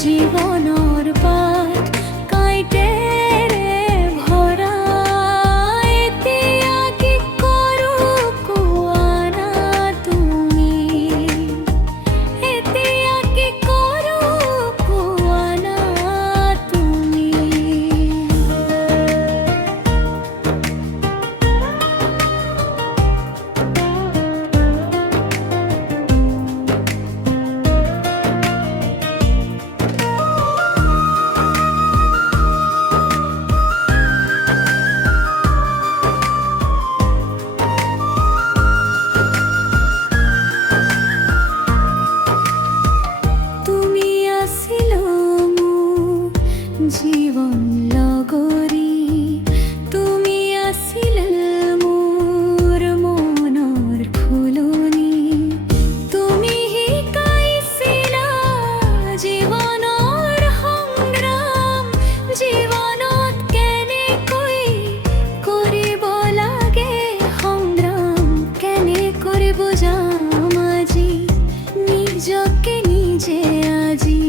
জীবনৰ পাত কাইটেৰে ভৰা এতিয়া কি কৰোঁ কোৱা না তুমি এতিয়া কি কৰোঁ কোৱা না তুমি জীবন লগৰী তুমি আছিলা মোৰ মনৰ ফুলনি তুমি শিকাইছিলা জীৱনৰ সংগ্ৰাম জীৱনত কেনেকৈ কৰিব লাগে সংগ্ৰাম কেনে কৰিব যাম আজি নিজকে নিজে আজি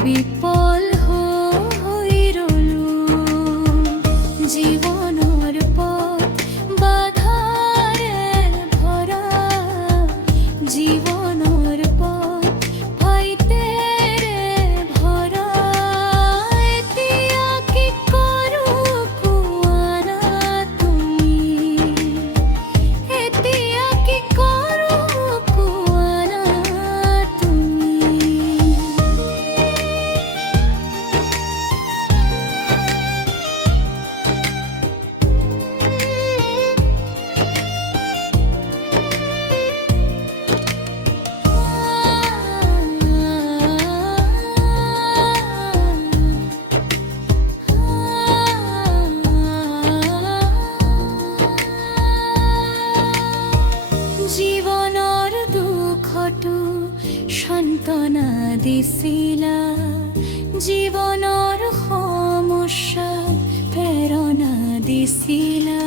বিপল হৈ ৰলো জীৱনৰ পথ বাধাৰে ভৰা জীৱনৰ পথ ভয়তেৰে ভৰা এতিয়া কি কৰোঁ কোৱা না তুমি এতিয়া কি কৰোঁ কোৱা না তুমি জীৱনৰ দুখটো সান্তনা দিছিলা জীৱনৰ সমস্যাত প্ৰেৰণা দিছিলা